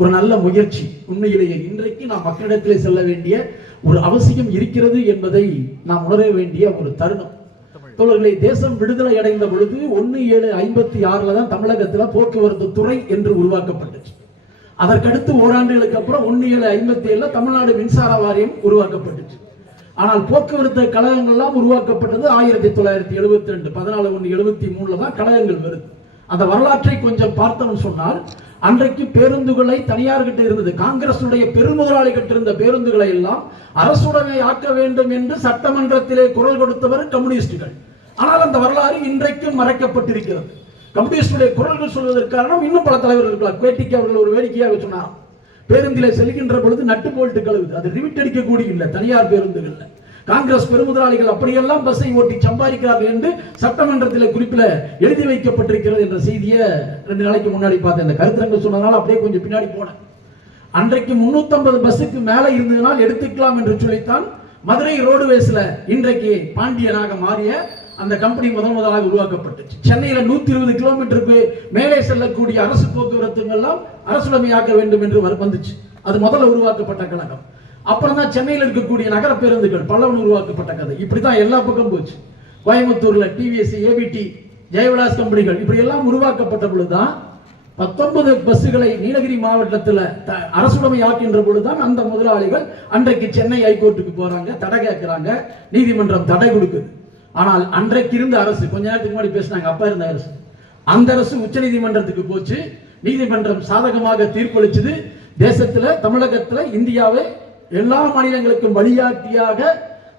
ஒரு நல்ல முயற்சி. உண்மையிலேயே இன்றைக்கு நாம் மக்களிடத்திலே செல்ல வேண்டிய ஒரு அவசியம் இருக்கிறது என்பதை நாம் உணர வேண்டிய ஒரு தருணம். தோழர்களே, தேசம் விடுதலை அடைந்த பொழுது 1756 தான் தமிழகத்தில் போக்குவரத்து துறை என்று உருவாக்கப்பட்டுச்சு. அதற்கடுத்து ஓராண்டுகளுக்கு அப்புறம் 1757 தமிழ்நாடு மின்சார வாரியம் உருவாக்கப்பட்டுச்சு. ஆனால் போக்குவரத்து கழகங்கள்லாம் உருவாக்கப்பட்டது 1972 14/1/73 தான் கழகங்கள் வருது. அந்த வரலாற்றை கொஞ்சம் பார்த்தோம்னு சொன்னால், அன்றைக்கு பேருந்துகளை தனியார் கிட்ட இருந்தது, காங்கிரசுடைய பெருமுதலாளி கிட்ட இருந்த பேருந்துகளை எல்லாம் அரசுடைமை ஆக்க வேண்டும் என்று சட்டமன்றத்திலே குரல் கொடுத்தவர் கம்யூனிஸ்டுகள். ஆனால் அந்த வரலாறு இன்றைக்கும் மறைக்கப்பட்டிருக்கிறது. கம்யூனிஸ்டுடைய குரல்கள் சொல்வதற்கு காரணம் இன்னும் பல தலைவர்கள் இருக்கலாம். கேட்டிக்கு அவர்கள் ஒரு வேடிக்கையாக சொன்னார், பேருந்திலே செல்கின்ற பொழுது நட்டு போல்ட்டு கழுவுது, அது ரிவிட் அடிக்கக்கூடிய இல்லை தனியார் பேருந்துகள்ல. காங்கிரஸ் பெருமுதலாளிகள் அப்படியெல்லாம் பஸ்ஸை ஓட்டி சம்பாதிக்கிறார்கள் என்று சட்டமன்றத்தில் குறிப்பில் எழுதி வைக்கப்பட்டிருக்கிறது என்ற செய்தியை 2 நாளைக்கு முன்னாடி பார்த்தேன். இந்த கருத்தரங்கு சொன்னதால் அப்படியே கொஞ்சம் பின்னாடி போனேன். அன்றைக்கு 350 பஸ்ஸுக்கு மேலே இருந்ததுனால் எடுத்துக்கலாம் என்று சொல்லித்தான் மதுரை ரோடுவேஸ்ல இன்றைக்கு பாண்டியனாக மாறிய அந்த கம்பெனி முதலாக உருவாக்கப்பட்டுச்சு. சென்னையில் 120 கிலோமீட்டருக்கு மேலே செல்லக்கூடிய அரசு போக்குவரத்துங்கள்லாம் அரசுடைமையாக்க வேண்டும் என்று வந்துச்சு. அது முதல்ல உருவாக்கப்பட்ட கழகம். அப்புறம் தான் சென்னையில் இருக்கக்கூடிய நகர பேருந்துகள் பல்லவன் உருவாக்கப்பட்ட கதை. இப்படிதான் எல்லா பக்கம் போச்சு. கோயம்புத்தூர்ல டிவிஎஸ், ஏபிடி, ஜெயவிலாஸ் கம்பெனிகள் இப்படி எல்லாம் உருவாக்கப்பட்ட பொழுதுதான் 19 பஸ்ஸுகளை நீலகிரி மாவட்டத்தில் அரசுடைமை ஆக்கின்ற பொழுதுதான் அந்த முதலாளிகள் அன்றைக்கு சென்னை ஹைகோர்ட்டுக்கு போறாங்க, தடை கேட்கிறாங்க, நீதிமன்றம் தடை கொடுக்குது. ஆனால் அன்றைக்கு இருந்த அரசு, கொஞ்ச நேரத்துக்கு முன்னாடி பேசினாங்க, அப்பா இருந்த அரசு, அந்த அரசு உச்ச நீதிமன்றத்துக்கு போச்சு. நீதிமன்றம் சாதகமாக தீர்ப்பளிச்சது. தேசத்துல, தமிழகத்துல, இந்தியாவை எல்லா மாநிலங்களுக்கும் வழிகாட்டியாக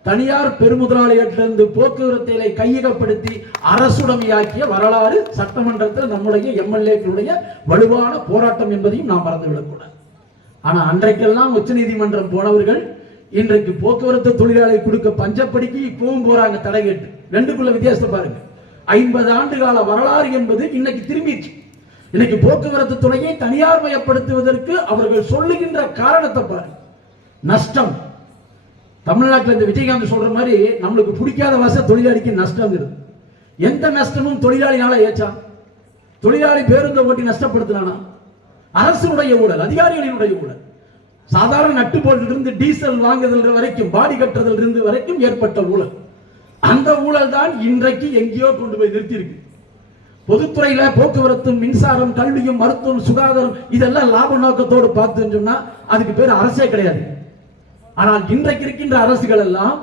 தனியார் பெருமுதலாளிகளிடமிருந்து போக்குவரத்தை கையகப்படுத்தி அரசுடைமையாக்கிய வரலாறு சட்டமன்றத்தில் நம்முடைய எம்எல்ஏக்களுடைய வலுவான போராட்டம் என்பதையும் நாம் மறந்துவிடக்கூடாது. ஆனா அன்றைக்கெல்லாம் உச்ச நீதிமன்றம் போனவர்கள் இன்றைக்கு போக்குவரத்து தொழிலாளி கொடுக்க பஞ்சப்படிக்கு இப்பவும் போறாங்க தடை கேட்டு. ரெண்டுக்குள்ள வித்தியாசத்தை பாருங்க. 50 ஆண்டு கால வரலாறு என்பது இன்னைக்கு திரும்பிடுச்சு. இன்னைக்கு போக்குவரத்து துறையை தனியார் மயப்படுத்துவதற்கு அவர்கள் சொல்லுகின்ற காரணத்தை பாருங்க. நஷ்டம். தமிழ்நாட்டில் இந்த விஜயகாந்த் சொல்ற மாதிரி நம்மளுக்கு பிடிக்காத வாச தொழிலாளிக்கு நஷ்டம். எந்த நஷ்டமும் தொழிலாளினால ஏச்சான்? தொழிலாளி பேருந்தை ஓட்டி நஷ்டப்படுத்தினானா? அரசுடைய ஊழல், அதிகாரிகளினுடைய ஊழல். சாதாரண நட்டு போட்டிலிருந்து டீசல் வாங்குதல் வரைக்கும், பாடி கட்டுறதில் இருந்து வரைக்கும் ஏற்பட்ட ஊழல். அந்த ஊழல் தான் இன்றைக்கு எங்கேயோ கொண்டு போய் நிறுத்தி இருக்கு. பொதுத்துறையில போக்குவரத்து, மின்சாரம், கல்வியும், மருத்துவம், சுகாதாரம் இதெல்லாம் லாப நோக்கத்தோடு பார்த்துன்னு சொன்னா அதுக்கு பேர் அரசே கிடையாது. ஆனால் இன்றைக்கு இருக்கின்ற அரசுகள் எல்லாம்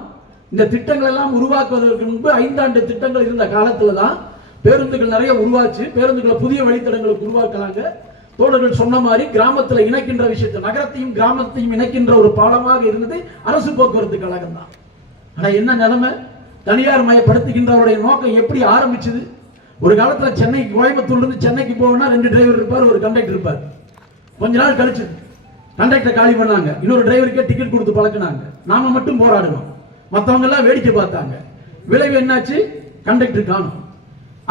இந்த திட்டங்கள் எல்லாம் உருவாக்குவதற்கு முன்பு 5 ஆண்டு திட்டங்கள் இருந்த காலத்துல தான் பேருந்துகள் நிறைய உருவாச்சு. பேருந்துகளை புதிய வழித்தடங்களுக்கு உருவாக்குறாங்க. தோழர்கள் சொன்ன மாதிரி கிராமத்தில் இணைக்கின்ற விஷயத்தை, நகரத்தையும் கிராமத்தையும் இணைக்கின்ற ஒரு பாலமாக இருந்தது அரசு போக்குவரத்து கழகம் தான். ஆனா என்ன நிலைமை? தனியார் மயப்படுத்துகின்றவருடைய நோக்கம் எப்படி ஆரம்பிச்சது? ஒரு காலத்துல சென்னைக்கு, கோயம்புத்தூர்ல இருந்து சென்னைக்கு போகணும்னா 2 டிரைவர் இருப்பார், ஒரு கண்டக்டர் இருப்பார். கொஞ்ச நாள் கழிச்சு கண்டக்டர் காலி பண்ணாங்க, இன்னொரு டிரைவருக்கே டிக்கெட் கொடுத்து பழக்கினாங்க. நாம மட்டும் போராடணும், மற்றவங்க எல்லாம் வேடிக்கை பார்த்தாங்க. விளைவு என்னாச்சு? கண்டக்டர் காணும்.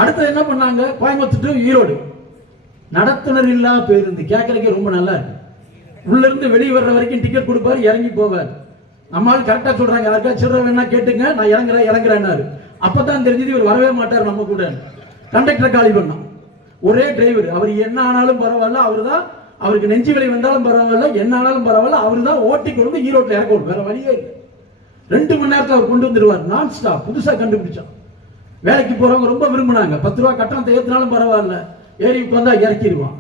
அடுத்து என்ன பண்ணாங்க? கோயம்புத்தூர் டு ஈரோடு நடத்துனர் இல்லா பேருந்து. கேட்கறதுக்கே ரொம்ப நல்லா இருக்கு. உள்ள இருந்து வெளியே வர்ற வரைக்கும் டிக்கெட் கொடுப்பாரு, இறங்கி போவார். நம்மளால கரெக்டா சொல்றாங்க, யாருக்கா சில்லறை வேணா கேட்டுங்க, நான் இறங்குறேன்னாரு. அப்பதான் தெரிஞ்சது இவர் வரவே மாட்டார் நம்ம கூட. கண்டக்டர் காலி பண்ணோம். ஒரே டிரைவர், அவர் என்ன ஆனாலும் பரவாயில்ல, அவரு தான், அவருக்கு நெஞ்சு வலி வந்தாலும் பரவாயில்ல, என்ன ஆனாலும் பரவாயில்ல, அவரு தான் ஓட்டி கொண்டு ஈரோட்டில் இறக்கணும். வேற வழியே இல்லை. 2 மணி நேரத்தில் அவர் கொண்டு வந்துடுவார். நான் ஸ்டாப், புதுசா கண்டுபிடிச்சோம். வேலைக்கு போறவங்க ரொம்ப விரும்பினாங்க. 10 ரூபா கட்டணத்தை ஏற்றினாலும் பரவாயில்ல, ஏறி உட்கார்ந்தா இறக்கிடுவான்.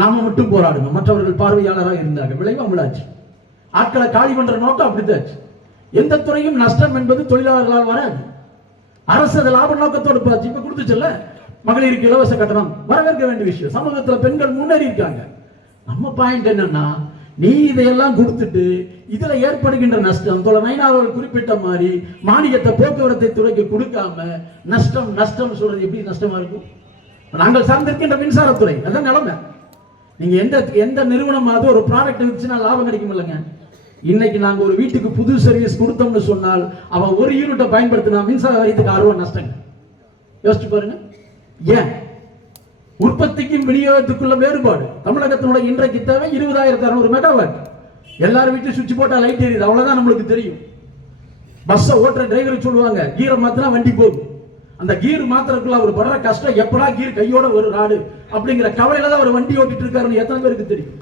நாம மட்டும் போராடுவோம், மற்றவர்கள் பார்வையாளராக இருந்தாங்க. விளைவு அமலாச்சு. ஆட்களை காலி பண்ற நோக்கம் அப்படித்தாச்சு. எந்த துறையும் நஷ்டம் என்பது தொழிலாளர்களால் வராது. அரசு அதை லாப நோக்கத்தோடு பார்த்து இப்ப கொடுத்துச்சுல்ல, மகளிருக்கு இலவச கட்டணம், வரவேற்க வேண்டிய விஷயம். சமூகத்துல பெண்கள் முன்னேறி இருக்காங்க. நம்ம பாயிண்ட் என்னன்னா, நீ இதையெல்லாம் கொடுத்துட்டு இதுல ஏற்படுகின்ற நஷ்டம், நயினார் குறிப்பிட்ட மாதிரி மானியத்தை போக்குவரத்து துறைக்கு கொடுக்காம நஷ்டம் நஷ்டம் சொல்றது எப்படி நஷ்டமா இருக்கும்? நாங்கள் சார்ந்திருக்கின்ற மின்சாரத்துறை அதான் நிலைமை. நீங்க எந்த நிறுவனமாவது ஒரு ப்ராடக்ட் இருந்துச்சுன்னா லாபம் கிடைக்கும் இல்லைங்க. இன்னைக்கு நாங்க ஒரு வீட்டுக்கு புது சர்வீஸ் கொடுத்தோம்னு சொன்னால் அவன் ஒரு யூனிட்டை பயன்படுத்தினா மின்சார வாரியத்துக்கு 6 ரூபா நஷ்டங்க. யோசிச்சு பாருங்க. ஏன்? உற்பத்திக்கும் விநியோகத்துக்குள்ள வேறுபாடு. தமிழகத்தினுடைய இன்றைக்கு தேவை 20,600 மெகாவாட். எல்லாரும் வீட்டு சுவிட்ச் போட்டா லைட் எரியுது, அவ்வளவுதான் நம்மளுக்கு தெரியும். பஸ்ஸை ஓட்டுற டிரைவர் சொல்லுவாங்க, கீரை மாத்தினா வண்டி போகும். அந்த கீர் மாத்திரக்குள்ள அவர் படுற கஷ்டம், எப்படா கீர் கையோட ஒரு ராடு அப்படிங்கிற கவலையில தான் அவர் வண்டி ஓட்டிட்டு இருக்காருன்னு எத்தனை பேருக்கு தெரியும்?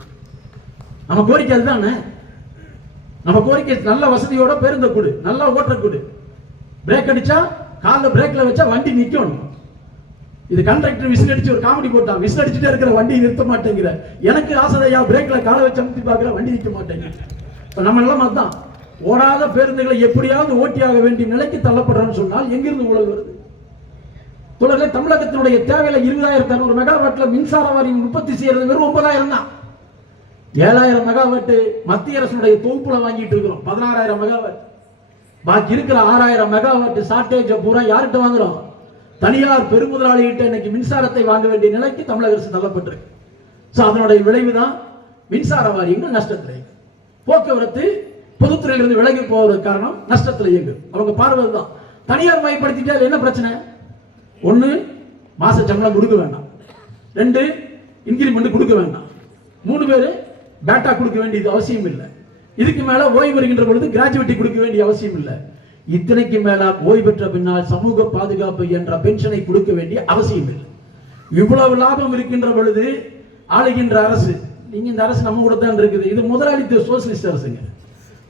நம்ம கோரிக்கை அதுதானே. நம்ம கோரிக்கை நல்ல வசதியோட பேருந்த கொடு, நல்லா ஓட்ட கொடு. பிரேக் அடிச்சா காலில் பிரேக்ல வச்சா வண்டி நிக்கணும். இது கண்டக்டர் விசில் அடிச்சு ஒரு காமெடி போட்டான், விசில் அடிச்சுட்டே இருக்கிற வண்டி நிறுத்த மாட்டேங்கிற. எனக்கு ஆசையா பிரேக்ல காலை வச்சு அமுத்தி பார்க்கிற வண்டி நிற்க மாட்டேங்குது. நம்ம நிலைமை தான். ஓடாத பேருந்துகளை எப்படியாவது ஓட்டியாக வேண்டிய நிலைக்கு தள்ளப்படுறோம்னு சொன்னால் எங்கிருந்து ஊழல் வருது? தொடர்ந்து தமிழகத்தினுடைய தேவையில 20,600 மெகாவாட்ல மின்சார வாரியம் உற்பத்தி செய்யறது வெறும் 9,000 தான். 7,000 மெகாவாட் மத்திய அரசுடைய தொகுப்புல வாங்கிட்டு இருக்கிறோம், 16,000 மெகாவாட். பாக்கி இருக்கிற 6,000 மெகாவாட் ஷார்டேஜ் பூரா யார்கிட்ட வாங்குறோம்? தனியார் பெருமுதலாளிகிட்ட இன்னைக்கு மின்சாரத்தை வாங்க வேண்டிய நிலைக்கு தமிழக அரசு தள்ளப்பட்டிருக்கு. அதனுடைய விளைவுதான் மின்சார வாரியங்கள் நஷ்டத்தில். போக்குவரத்து பொதுத்துறையிலிருந்து விலகி போவதற்கு காரணம் நஷ்டத்தில் இயங்கு. அவங்க பார்வை தான். தனியார் மயப்படுத்திட்டால் என்ன பிரச்சனை? 1 மாச சம்பளம் கொடுக்க வேண்டாம், 2 இன்கிரிமெண்ட் கொடுக்க வேண்டாம், 3 பேர் பேட்டா கொடுக்க வேண்டியது அவசியம் இல்லை. இதுக்கு மேல ஓய்வு வருகின்ற பொழுது கிராஜுவேட்டி கொடுக்க வேண்டிய அவசியம் இல்லை. இத்தனைக்கு மேல ஓய்வு பெற்ற பின்னால் சமூக பாதுகாப்பு என்ற பென்ஷனை கொடுக்க வேண்டிய அவசியம் இல்லை. இவ்வளவு லாபம் இருக்கின்ற பொழுது ஆளுகின்ற அரசு, நீங்க இந்த அரசு நம்ம கூட தான் இருக்குது, இது முதலாளித்துவ சோசியலிஸ்ட் அரசுங்க.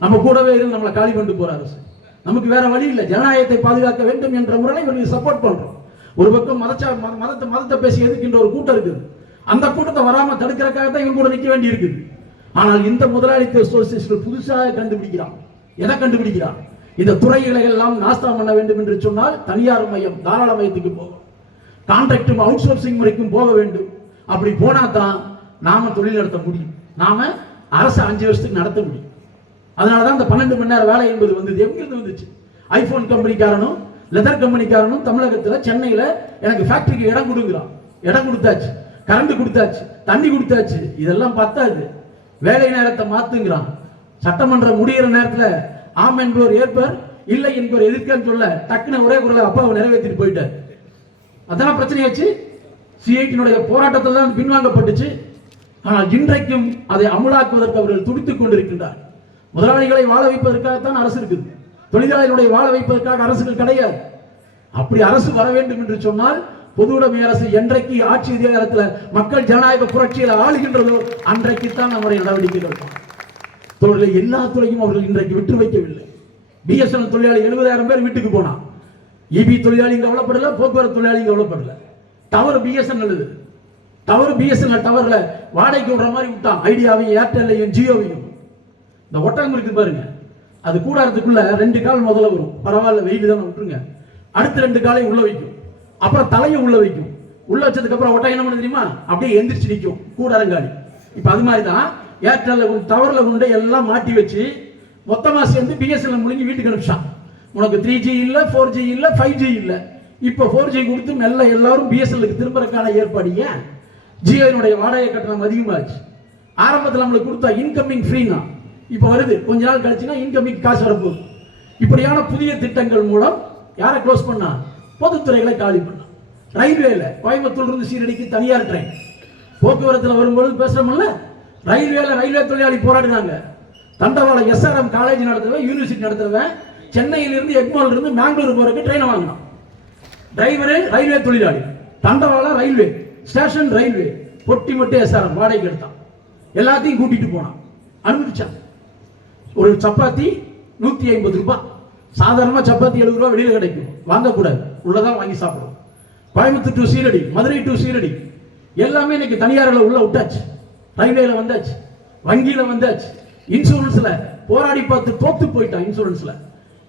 நம்ம கூடவே இருந்து நம்மளை காலி பண்ணிட்டு போற அரசு. நமக்கு வேற வழி இல்லை. ஜனநாயகத்தை பாதுகாக்க வேண்டும் என்ற முறையில் இவருக்கு சப்போர்ட் பண்றோம். ஒரு பக்கம் மதத்தை பேசி எதிர்க்கின்ற ஒரு கூட்டம் இருக்குது. அந்த கூட்டத்தை வராம தடுக்கிறதுக்காக தான் இவங்க கூட நிற்க வேண்டி இருக்குது. ஆனால் இந்த முதலாளித்துவ சோசியலிஸ்ட் புதுசாக கண்டுபிடிக்கிறான். எதை கண்டுபிடிக்கிறான்? இந்த துறைகளை எல்லாம் நாஸ்தா பண்ண வேண்டும் என்று சொன்னால் தனியார் மையம், தாராள மையத்துக்கு போகும், கான்ட்ராக்டும் அவுட் சோர்சிங் முறைக்கும் போக வேண்டும். அப்படி போனா தான் நாம தொழில் நடத்த முடியும், நாம அரசு 5 வருஷத்துக்கு நடத்த முடியும். அதனாலதான் இந்த 12 மணி நேரம் வேலை என்பது வந்தது. எங்கிருந்து வந்துச்சு? ஐபோன் கம்பெனிக்காரனும் லெதர் கம்பெனிக்காரனும் தமிழகத்துல சென்னையில எனக்கு ஃபேக்டரிக்கு இடம் கொடுக்குறான். இடம் கொடுத்தாச்சு, கரண்ட் கொடுத்தாச்சு, தண்ணி கொடுத்தாச்சு, இதெல்லாம் பத்தாது. வேலை நேரத்தை மாத்துங்கிறான். சட்டமன்றம் முடிகிற நேரத்துல ஆம் என்பவர் ஏற்பர், இல்லை என்பவர் எதிர்க்கன்னு சொல்ல டக்குன்னு ஒரே குரலை அப்பாவை நிறைவேற்றிட்டு போயிட்டார். அதெல்லாம் பிரச்சனையாச்சு. சிஐடியினுடைய போராட்டத்தில் தான் பின்வாங்கப்பட்டுச்சு. ஆனால் இன்றைக்கும் அதை அமுலாக்குவதற்கு அவர்கள் துடித்துக் கொண்டிருக்கின்றார். முதலாளிகளை வாழ வைப்பதற்காகத்தான் அரசு இருக்குது, தொழிலாளிகளுடைய வாழ வைப்பதற்காக அரசுகள் கிடையாது. அப்படி அரசு வர வேண்டும் என்று சொன்னால் பொதுவுடைமை அரசு என்றைக்கு ஆட்சி அதிகாரத்தில் மக்கள் ஜனநாயக புரட்சியில் ஆளுகின்றதோ அன்றைக்கு தான் நம்முடைய நடவடிக்கைகள். தொழிலை எல்லா துறையும் அவர்கள் இன்றைக்கு விட்டு வைக்கவில்லை. பிஎஸ்என்எல் தொழிலாளி 70,000 பேர் வீட்டுக்கு போனா, இபி தொழிலாளி கவலைப்படல, போக்குவரத்து தொழிலாளி கவலைப்படல. டவர் பிஎஸ்என்எல், டவர் பிஎஸ்என்எல் டவர்ல வாடகைக்கு விடுற மாதிரி விட்டான். ஐடியாவையும் ஏர்டெல்லையும் ஜியோவையும். இந்த ஒட்டகம் இருக்கு பாருங்க, அது கூடாரத்துக்குள்ள 2 கால் முதல்ல வரும். பரவாயில்ல, வெயில் தானே விட்டுருங்க. அடுத்த 2 காலையும் உள்ள வைக்கும், அப்புறம் தலையை உள்ள வைக்கும். உள்ள வச்சதுக்கு அப்புறம் ஒட்டகம் என்ன பண்ணு தெரியுமா? அப்படியே எந்திரிச்சு நிற்கும் கூடாரங்காலி. இப்ப அது மாதிரி தான் ஏர்டெல்ல டவர்ல கொண்டு எல்லாம் மாட்டி வச்சு மொத்தமா சேர்ந்து பிஎஸ்என்எல் முடிஞ்சு வீட்டுக்கு அனுப்பிச்சான். உனக்கு 3G இல்ல, 4G இல்ல, 5G இல்ல. இப்ப 4G கொடுத்து மெல்ல எல்லாரும் பிஎஸ்என்எலுக்கு திரும்பறதுக்கான ஏற்பாடு. ஏன்? ஜியோனுடைய வாடகை கட்டணம் அதிகமாச்சு. ஆரம்பத்தில் நம்மளுக்கு கொடுத்தா இன்கமிங் ஃப்ரீனா, இப்ப வருது கொஞ்ச நாள் கழிச்சுன்னா இன்கமிங் காசு வரப்போகுது. இப்படியான புதிய திட்டங்கள் மூலம் யாரை க்ளோஸ் பண்ணா? பொதுத்துறைகளை காலி பண்ணா. ரயில்வேல கோயம்புத்தூர் இருந்து சீரடிக்கு தனியார் ட்ரெயின் போக்குவரத்துல வரும்போது பேசுறோம்ல, ரயில்வே தொழிலாளி போராடினாங்க. தண்டவாளம் எஸ்ஆர்எம் காலேஜ் நடத்துறவன், யூனிவர்சிட்டி நடத்துறவன் சென்னையிலிருந்து எக்மோல் இருந்து பெங்களூர் போறதுக்கு ட்ரெயினை வாங்கினான். டிரைவரு ரயில்வே தொழிலாளி, தண்டவாளம் ரயில்வே ஸ்டேஷன், ரயில்வே பொட்டி மட்டும் எஸ்ஆர்எம் வாடகைக்கு எடுத்தான். எல்லாத்தையும் கூட்டிட்டு போனான், அனுமதிச்சான். ஒரு சப்பாத்தி 150 ரூபாய். சாதாரணமா சப்பாத்தி 70 ரூபாய் வெளியில கிடைக்கும், வாங்கக்கூடாது, உள்ளதான் வாங்கி சாப்பிடுவோம். கோயம்புத்தூர் டு சீரடி, மதுரை டு சீரடி எல்லாமே இன்னைக்கு தனியாரில் உள்ள விட்டாச்சு. ரயில்வேல வந்தாச்சு, வங்கியில வந்தாச்சு, இன்சூரன்ஸ்ல போராடி பார்த்து தோத்து போயிட்டான். இன்சூரன்ஸ்ல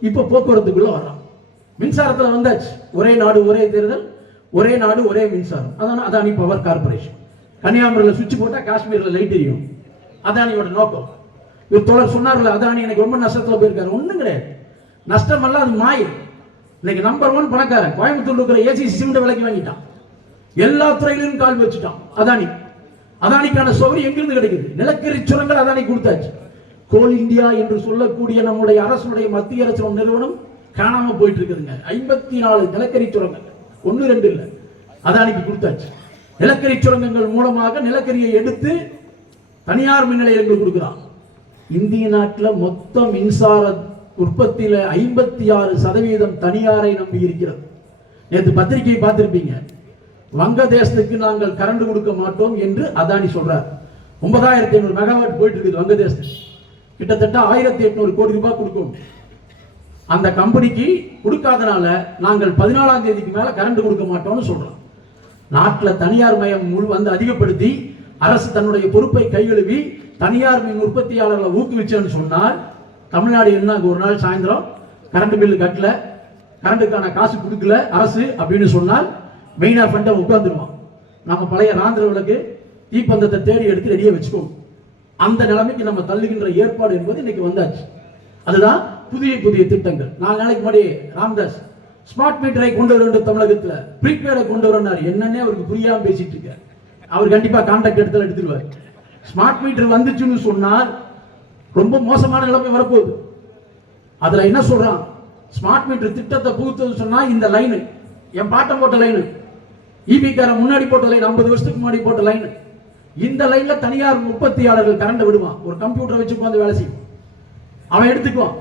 இப்ப போக்குவரத்துக்குள்ள வர்றான். மின்சாரத்துல வந்தாச்சு, ஒரே நாடு ஒரே தேர்தல், ஒரே நாடு ஒரே மின்சாரம். அதான் அதானி பவர் கார்பரேஷன். கன்னியாகுமரியில் சுவிட்ச் போட்டா காஷ்மீர்ல லைட் எரியும். அதானியோட நோக்கம். இவர் தோழர் சொன்னார்ல, அதானி எனக்கு ரொம்ப நஷ்டத்துல போயிருக்காரு. ஒண்ணும் கிடையாது, நஷ்டம் அல்ல, அது மாயம். இன்னைக்கு நம்பர் 1 பணக்காரன். கோயம்புத்தூர் இருக்கிற ஏசிசி சிமெண்ட் விலைக்கு வாங்கிட்டான், எல்லா துறையிலும் கால் வச்சுட்டான். அதானி, அதானிக்கான சௌகரியம் எங்கிருந்து கிடைக்குது? நிலக்கரி சுரங்கள் அதானி கொடுத்தாச்சு. கோல் இந்தியா என்று சொல்லக்கூடிய நம்முடைய அரசுடைய மத்திய அரசு நிறுவனம் காணாம போயிட்டு இருக்குதுங்க. 54 நிலக்கரி சுரங்கங்கள், 1 2 இல்ல, அதானிக்கு கொடுத்தாச்சு. நிலக்கரி சுரங்கங்கள் மூலமாக நிலக்கரியை எடுத்து தனியார் மின் நிலையங்கள் கொடுக்கிறான். இந்திய நாட்டில் மொத்த மின்சார உற்பத்தியில 56% தனியாரை நம்பி இருக்கிறது. நேற்று பத்திரிகையை பார்த்திருப்பீங்க, வங்கதேசத்துக்கு நாங்கள் கரண்ட் கொடுக்க மாட்டோம் என்று அதானி சொல்றார். 9,500 மெகாவாட் போயிட்டு இருக்குது வங்கதேசத்தில். கிட்டத்தட்ட 1,800 கோடி ரூபாய் கொடுக்கணும். அந்த கம்பெனிக்கு கொடுக்காதனால நாங்கள் 14ஆம் தேதிக்கு மேல கரண்ட் கொடுக்க மாட்டோம்னு சொல்றோம். நாட்டில் தனியார் மயம் வந்து அதிகப்படுத்தி அரசு தன்னுடைய பொறுப்பை கைகழுவி தனியார் மின் உற்பத்தியாளர்களை ஊக்குவிச்சேன்னு சொன்னால் தமிழ்நாடு என்ன ஒரு நாள் சாயந்தரம் கரண்ட் பில்லு கட்டல, கரண்ட்டுக்கான காசு கொடுக்கல அரசு அப்படின்னு சொன்னால் மெயினா ஃபண்டை உட்காந்துருவான். நம்ம பழைய ராந்திர விளக்கு தீப்பந்தத்தை தேடி எடுத்து ரெடியாக வச்சுக்கோம். அந்த நிலைமைக்கு நம்ம தள்ளுகின்ற ஏற்பாடு என்பது இன்னைக்கு வந்தாச்சு. அதுதான் புதிய புதிய திட்டங்கள். 4 நாளைக்கு முன்னாடி ராம்தாஸ் ஸ்மார்ட் மீட்டரை கொண்டு வர வேண்டும், தமிழகத்தில் ப்ரீபெய்டை கொண்டு வரனார். என்னன்னே அவருக்கு புரியாம பேசிட்டு இருக்க. அவர் கண்டிப்பா கான்டாக்ட் எடுத்து எடுத்துருவார். ஸ்மார்ட் மீட்டர் வந்துச்சுன்னு சொன்னால் ரொம்ப மோசமான நிலைமை வரப்போகுது. அதுல என்ன சொல்றான், ஸ்மார்ட் மீட்டர் திட்டத்தை புகுத்தது சொன்னா இந்த லைனு என் பாட்டம் போட்ட லைனு, ஈபிக்கார முன்னாடி போட்ட லைன், 50 வருஷத்துக்கு முன்னாடி போட்ட லைன், இந்த லைன்ல தனியார் உற்பத்தியாளர்கள் கரண்ட் விடுவான். ஒரு கம்ப்யூட்டரை வச்சு உட்காந்து வேலை செய்யும். அவன் எடுத்துக்குவான்,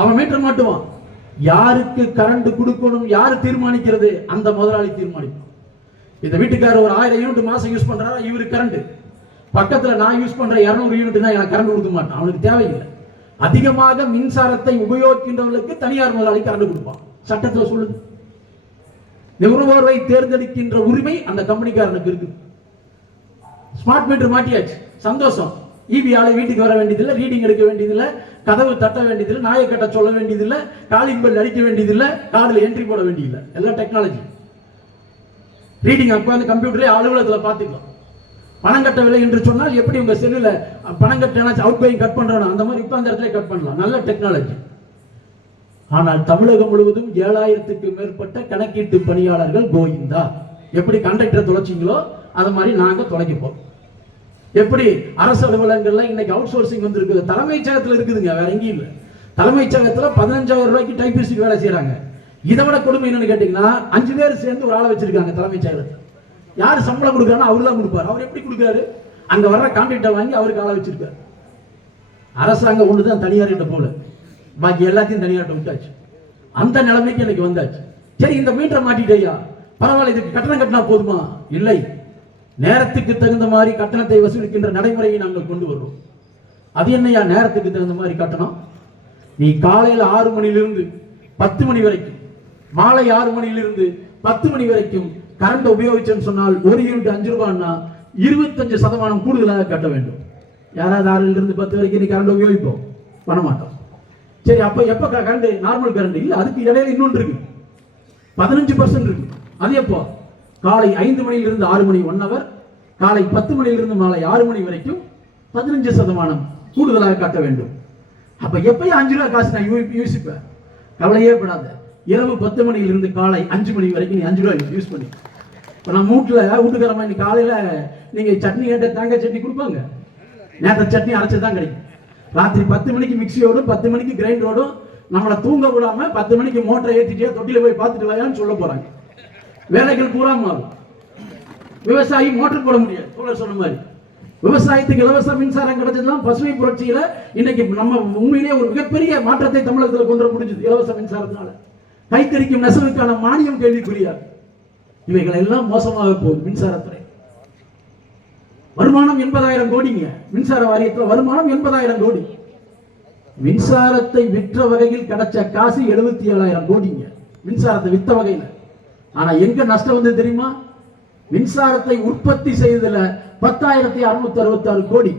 அவன் மீட்டர் மாட்டுவான். யாருக்கு கரண்ட் கொடுக்கணும் யாரு தீர்மானிக்கிறது? அந்த முதலாளி தீர்மானிப்பான். இந்த வீட்டுக்காரர் ஒரு 1000 யூனிட் மாசம் யூஸ் பண்றாரா, இவருக்கு கரண்ட். பக்கத்துல நான் யூஸ் பண்ற 200 யூனிட் தான் எனக்கு கரண்ட் கொடுக்க மாட்டான். அவனுக்கு தேவையில்லை. அதிகமாக மின்சாரத்தை உபயோகிக்கின்றவர்களுக்கு தனியார் முதலாளி கரண்ட் கொடுப்பான். சட்டத்தில் சொல்லுது. நுகர்வோரை தேர்ந்தெடுக்கின்ற உரிமை அந்த கம்பெனிக்காரனுக்கு இருக்கு. ஸ்மார்ட் மீட்டர் மாட்டியாச்சு, சந்தோஷம். ஈபி ஆளை வீட்டுக்கு வர வேண்டியதில்லை, ரீடிங் எடுக்க வேண்டியதில்லை, கதவு தட்ட வேண்டியதில்லை, நாயை கட்ட சொல்ல வேண்டியதில்லை, காலிங் பெல் அடிக்க வேண்டியதில்லை, கார்டில் என்ட்ரி போட வேண்டியதில்லை. எல்லாம் டெக்னாலஜி. ரீடிங் உட்காந்து கம்ப்யூட்டரே அலுவலகத்தில் பார்த்துக்கலாம். பணம் கட்டவில்லை என்று சொன்னால் எப்படி உங்க செல்லுல பணம் கட்ட அவுட் கோயிங் கட் பண்றோம், அந்த மாதிரி இப்ப அந்த இடத்துல கட் பண்ணலாம். நல்ல டெக்னாலஜி. ஆனால் தமிழகம் முழுவதும் 7000க்கு மேற்பட்ட கணக்கீட்டு பணியாளர்கள் கோயிந்தா. எப்படி கண்டக்டர் தொலைச்சிங்களோ அது மாதிரி நாங்க தொலைக்க போறோம். எப்படி அரசு அலுவலகங்கள்ல இன்னைக்கு அவுட் சோர்சிங் வந்திருக்கு. தலைமைச் செயலகத்தில் இருக்குதுங்க, வேற எங்கேயும் இல்லை. தலைமைச் செயலகத்தில் 15,000 ரூபாய்க்கு டைபிஸ்ட் வேலை செய்யறாங்க. இதை விட கொடுமை என்னன்னு கேட்டீங்கன்னா 5 பேர் சேர்ந்து ஒரு ஆளை வச்சிருக்காங்க தலைமைச் செயலகத்தில். யாரு சம்பளம் கொடுக்குறாரு? அவரு தான் கொடுப்பாரு. அவர் எப்படி கொடுக்குறாரு? அங்க வர்ற கான்ட்ராக்டை வாங்கி அவருக்கு ஆளை வச்சிருக்காரு. அரசாங்கம் ஒண்ணுதான் தனியார் கிட்ட போல, பாக்கி எல்லாத்தையும் தனியார்ட்ட விட்டாச்சு. அந்த நிலைமைக்கு எனக்கு வந்தாச்சு. சரி, இந்த மீட்டரை மாட்டிட்டேயா, பரவாயில்ல, இதுக்கு கட்டணம் கட்டினா போதுமா? இல்லை, நேரத்துக்கு தகுந்த மாதிரி கட்டணத்தை வசூலிக்கின்ற நடைமுறையை நாங்கள் கொண்டு வருவோம். அது என்னையா நேரத்துக்கு தகுந்த மாதிரி கட்டணம்? நீ காலையில் 6 மணியிலிருந்து 10 மணி வரைக்கும், மாலை 6 மணியிலிருந்து 10 மணி வரைக்கும் கரண்ட் உபயோகிச்சேன்னு சொன்னால் 1 யூனிட் 5 ரூபாய்னா 25% கூடுதலாக கட்ட வேண்டும். யாராவது 6லிருந்து 10 வரைக்கும் நீ கரண்ட் உபயோகிப்போம்? பண்ண மாட்டோம். சரி, அப்ப எப்ப கரண்ட் நார்மல் கரண்ட் இல்ல, அதுக்கு இடையில இன்னொன்று இருக்கு, 15% இருக்கு. அது எப்போ? காலை 5 மணியிலிருந்து 6 மணி 1 ஹவர், காலை 10 மணியிலிருந்து மாலை 6 மணி வரைக்கும் 15% கூடுதலாக கட்ட வேண்டும். அப்ப எப்பயும் 5 ரூபாய் காசு நான் யூசிப்பேன், கவலையே படாத. இரவு 10 மணியிலிருந்து காலை 5 மணி வரைக்கும் நீ 5 ரூபாய் யூஸ் பண்ணி. இப்போ நம்ம வீட்டுக்காரமா இன்னைக்கு காலையில நீங்க சட்னி கேட்ட தேங்காய் சட்னி கொடுப்பாங்க, நேற்று சட்னி அரைச்சதான் கிடைக்கும். ராத்திரி 10 மணிக்கு மிக்சியோடும் 10 மணிக்கு கிரைண்டரோடும் நம்மளை தூங்க விடாம 10 மணிக்கு மோட்டரை ஏற்றிட்டே தொட்டில போய் பார்த்துட்டு வாயான்னு சொல்ல போறாங்க. வேலைகள் பூரா மாறும். விவசாயி மோட்டர் போட முடியாது. தோழர் சொன்ன மாதிரி விவசாயத்துக்கு இலவச மின்சாரம் கிடைச்சதுதான் பசுமை புரட்சியில இன்னைக்கு நம்ம உண்மையிலேயே ஒரு மிகப்பெரிய மாற்றத்தை தமிழகத்தில் கொண்டு வர முடிஞ்சது. இலவச மின்சாரத்தினால கைத்தறிக்கும் நெசவுக்கான மானியம் கேள்விக்குரியாது. இவைகள் எல்லாம் மோசமாக போகுது. மின்சாரத்துறை வருமானம் 80,000 கோடிங்க. மின்சார வாரியத்தில் வருமானம் 80,000 கோடி. மின்சாரத்தை விற்ற வகையில் கிடைச்ச காசு 77,000 கோடிங்க. மின்சாரத்தை வித்த வகையில். ஆனா எங்க நஷ்டம் வந்து தெரியுமா? மின்சாரத்தை உற்பத்தி செய்ததுல 10,666 கோடி.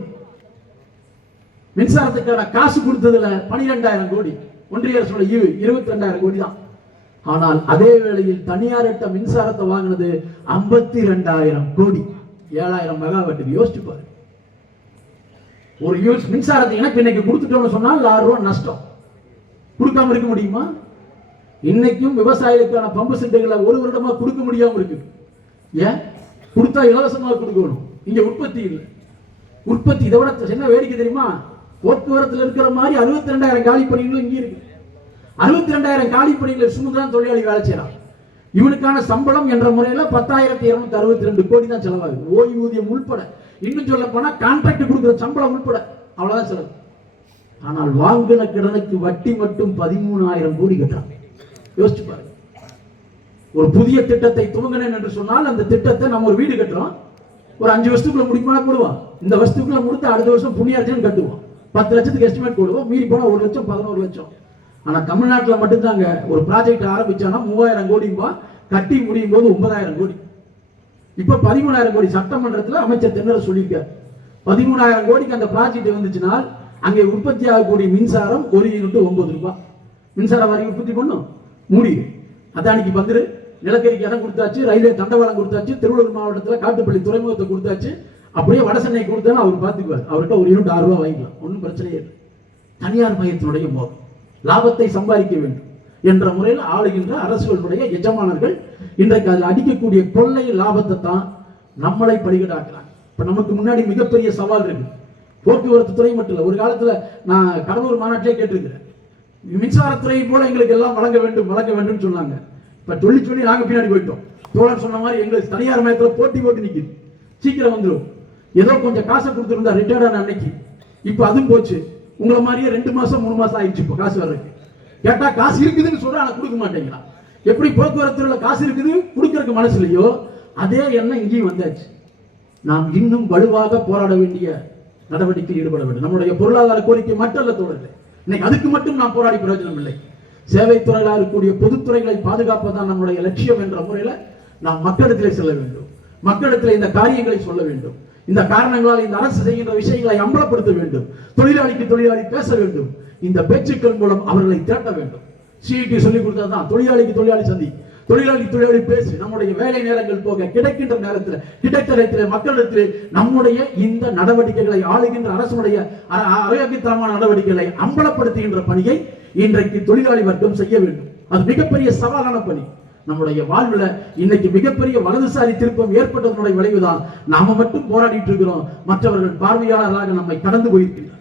மின்சாரத்துக்கான காசு கொடுத்ததுல 12,000 கோடி. ஒன்றிய அரசோட 22,000 கோடி தான். ஆனால் அதே வேளையில் தனியார்ட்ட மின்சாரத்தை வாங்கினது 52,000 கோடி. 7,000 மெகாவாட்டுக்கு. யோசிச்சு பாரு. ஒரு யூஸ் மின்சாரத்தை எனக்கு இன்னைக்கு கொடுத்துட்டோம்னு சொன்னால் 6 ரூபாய் நஷ்டம். கொடுக்காம இருக்க முடியுமா? இன்னைக்கும் விவசாயிகளுக்கான பம்பு செட்டுகளை 1 வருடமா கொடுக்க முடியாம இருக்கு. ஏன்? கொடுத்தா இலவசமாக கொடுக்கணும். இங்க உற்பத்தி இல்லை. உற்பத்தி இதை விட என்ன வேடிக்கை தெரியுமா? போக்குவரத்தில் இருக்கிற மாதிரி 62,000 காலி பணிகளும் இங்கே இருக்கு. 62,000 காலி பணிகளை சுமந்துதான் தொழிலாளி வேலை செய்யறான். இவனுக்கான சம்பளம் என்ற முறையில 10,262 கோடி தான் செலவாகுது. ஓய்வூதியம் உள்பட. இன்னும் சொல்ல போனா கான்ட்ராக்ட் கொடுக்கிற சம்பளம் உள்பட அவ்வளவுதான் செலவு. ஆனால் வாங்கின கடனுக்கு வட்டி மட்டும் 13,000 கோடி கட்டுறாங்க. யோசிச்சு பாருங்க. ஒரு புதிய திட்டத்தை துவங்கினேன் என்று சொன்னால் அந்த திட்டத்தை நம்ம ஒரு வீடு கட்டுறோம், ஒரு 5 வருஷத்துக்குள்ள முடிப்பானா போடுவான். இந்த வருஷத்துக்குள்ள முடித்து அடுத்த வருஷம் புண்ணியார்ஜன் கட்டுவோம். 10 லட்சத்துக்கு எஸ்டிமேட் போடுவோம். மீறி போனா 1 லட்சம் 11 லட்சம். ஆனா தமிழ்நாட்டில் மட்டும்தாங்க ஒரு ப்ராஜெக்ட் ஆரம்பிச்சானா 3000 கோடிப்பா, கட்டி முடியும் போது 9000 கோடி. இப்ப 13000 கோடி சட்டமன்றத்தில் அமைச்சர் தென்னரசு சொல்லியிருக்கார். 13000 கோடிக்கு அந்த ப்ராஜெக்ட் வந்துச்சுன்னா அங்கே உற்பத்தி ஆகக்கூடிய மின்சாரம் 1 யூனிட் 9 ரூபாய். மின்சார வாரி உற்பத்தி பண்ணும் மூடி. அதானிக்கு பங்குரு, நிலக்கரிக்கு இடம் கொடுத்தாச்சு, ரயில்வே தண்டவாளம் கொடுத்தாச்சு, திருவள்ளூர் மாவட்டத்தில் காட்டுப்பள்ளி துறைமுகத்தை கொடுத்தாச்சு. அப்படியே வடசென்னை கொடுத்தா அவர் பார்த்துக்குவார். அவர்கிட்ட 1 யூனிட் 6 ரூபாய் வாங்கிக்கலாம், ஒன்றும் பிரச்சனையே இல்லை. தனியார் மையத்தினுடைய மோகம், லாபத்தை சம்பாதிக்க வேண்டும் என்ற முறையில் ஆளுகின்ற அரசுகளுடைய எஜமானர்கள் இன்றைக்கு அதில் அடிக்கக்கூடிய கொள்ளை லாபத்தை தான் நம்மளை பலிகடாக்குறாங்க. இப்ப நமக்கு முன்னாடி மிகப்பெரிய சவால் இருக்கு. போக்குவரத்து துறை மட்டும் இல்லை, ஒரு காலத்துல நான் கடலூர் மாநாட்டிலே கேட்டிருக்கிறேன், மின்சாரத்துறை போல எங்களுக்கு எல்லாம் வழங்க வேண்டும் சொன்னாங்க. இப்ப சொல்லி நாங்க பின்னாடி போயிட்டோம். தோழர் சொன்ன மாதிரி எங்களுக்கு தனியார் மையத்தில் போட்டி நிக்குது, சீக்கிரம் வந்துடும். ஏதோ கொஞ்சம் காசை கொடுத்துருந்தா ரிட்டையர்டான அன்னைக்கு, இப்ப அதுவும் போச்சு. உங்களை மாதிரியே 2 மாசம் 3 மாசம் ஆயிடுச்சு. இப்போ காசு வர்றதுக்கு கேட்டா காசு இருக்குதுன்னு சொல்ற, ஆனா கொடுக்க மாட்டேங்கிறான். எப்படி போக்குவரத்துல காசு இருக்குது கொடுக்கறதுக்கு மனசு இல்லையோ, அதே எண்ணம் இங்கேயும் வந்தாச்சு. நாம் இன்னும் வலுவாக போராட வேண்டிய நடவடிக்கையில் ஈடுபட வேண்டும். நம்முடைய பொருளாதார கோரிக்கை மட்டும் அல்ல தோழர்களே, இன்னைக்கு அதுக்கு மட்டும் நாம் போராடி பிரயோஜனம் இல்லை. சேவைத்துறைகளாக இருக்கக்கூடிய பொதுத்துறைகளை பாதுகாப்பதுதான் நம்முடைய லட்சியம் என்ற முறையில் நாம் மக்களிடத்திலே செல்ல வேண்டும். மக்களிடத்தில் இந்த காரியங்களை சொல்ல வேண்டும். இந்த காரணங்களால் இந்த அரசு செய்கின்ற விஷயங்களை அம்பலப்படுத்த வேண்டும். தொழிலாளிக்கு தொழிலாளி பேச வேண்டும். இந்த பேச்சுக்கள் மூலம் அவர்களை திரட்ட வேண்டும். சிஇடி சொல்லிக் கொடுத்ததுதான் தொழிலாளிக்கு தொழிலாளி சந்தி, தொழிலாளிக்கு தொழிலாளி பேசு. நம்முடைய வேலை நேரங்கள் போக கிடைக்கின்ற நேரத்தில் கிடைத்த மக்களிடத்தில் நம்முடைய இந்த நடவடிக்கைகளை ஆளுகின்ற அரசுடைய அயோக்கியத்தனமான நடவடிக்கைகளை அம்பலப்படுத்துகின்ற பணியை இன்றைக்கு தொழிலாளி வர்க்கம் செய்ய வேண்டும். அது மிகப்பெரிய சவாலான பணி. நம்முடைய வாழ்வுல இன்னைக்கு மிகப்பெரிய வலதுசாரி திருப்பம் ஏற்பட்டதனுடைய விளைவுதான் நாம மட்டும் போராடிட்டு இருக்கிறோம். மற்றவர்கள் பார்வையாளராக நம்மை கடந்து போயிருக்கின்றனர்.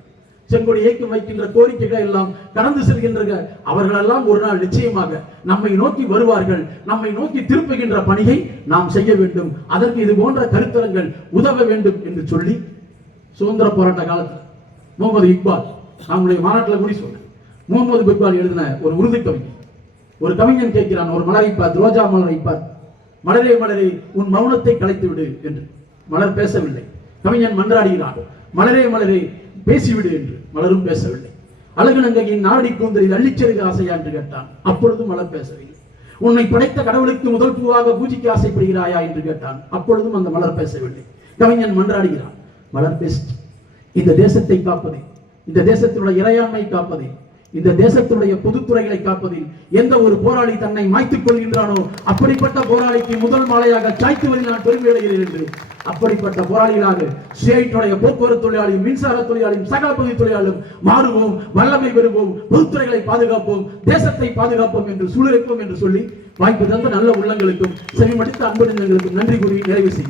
செங்கோடி இயக்கம் வைக்கின்ற கோரிக்கைகள் எல்லாம் கடந்து செல்கின்ற அவர்களெல்லாம் ஒரு நாள் நிச்சயமாக நம்மை நோக்கி வருவார்கள். நம்மை நோக்கி திருப்புகின்ற பணியை நாம் செய்ய வேண்டும். அதற்கு இது போன்ற கருத்தரங்கள் உதவ வேண்டும் என்று சொல்லி சுதந்திர போராட்ட காலத்தில் முகமது இக்பால், நம்முடைய மாநாட்டில் கூட சொன்னேன், முகமது இக்பால் எழுதின ஒரு உருது கவிதை. ஒரு கவிஞன் கேட்கிறான், ஒரு மலரை பார்த்து, ரோஜா மலரை பார்த்து, மலரே மலரே உன் மௌனத்தை கலைத்து விடு என்று. மலர் பேசவில்லை. கவிஞன் மன்றாடுகிறான், மலரே மலரே பேசிவிடு என்று. மலரும் பேசவில்லை. அழகுநங்கையின் நாடி கூந்தலில் அள்ளிச்செருக ஆசையா என்று கேட்டான். அப்பொழுதும் மலர் பேசவில்லை. உன்னை படைத்த கடவுளுக்கு முதல் பூவாக பூஜிக்க ஆசைப்படுகிறாயா என்று கேட்டான். அப்பொழுதும் அந்த மலர் பேசவில்லை. கவிஞன் மன்றாடுகிறான், மலர் பேச. இந்த தேசத்தை காப்பதே, இந்த தேசத்தினுடைய இறையாண்மை காப்பதே, இந்த தேசத்துடைய பொதுத்துறைகளை காப்பதில் எந்த ஒரு போராளி தன்னை மாய்த்துக் கொள்கின்றானோ அப்படிப்பட்ட போராளிக்கு முதல் மாலையாக சாய்த்துவதில் நான் பெருமை அடைகிறேன் என்று. அப்படிப்பட்ட போராளிகளாக சுயேட்டைய போக்குவரத்து தொழிலாளியும் மின்சார தொழிலாளியும் சகல பகுதி தொழிலாளியும் மாறுவோம், வல்லமை பெறுவோம், பொதுத்துறைகளை பாதுகாப்போம், தேசத்தை பாதுகாப்போம் என்று சூழலிப்போம் என்று சொல்லி வாய்ப்பு தந்த நல்ல உள்ளங்களுக்கும் செவிமடித்த அன்பு நெஞ்சங்களுக்கும் நன்றி கூறி நிறைவு செய்யும்.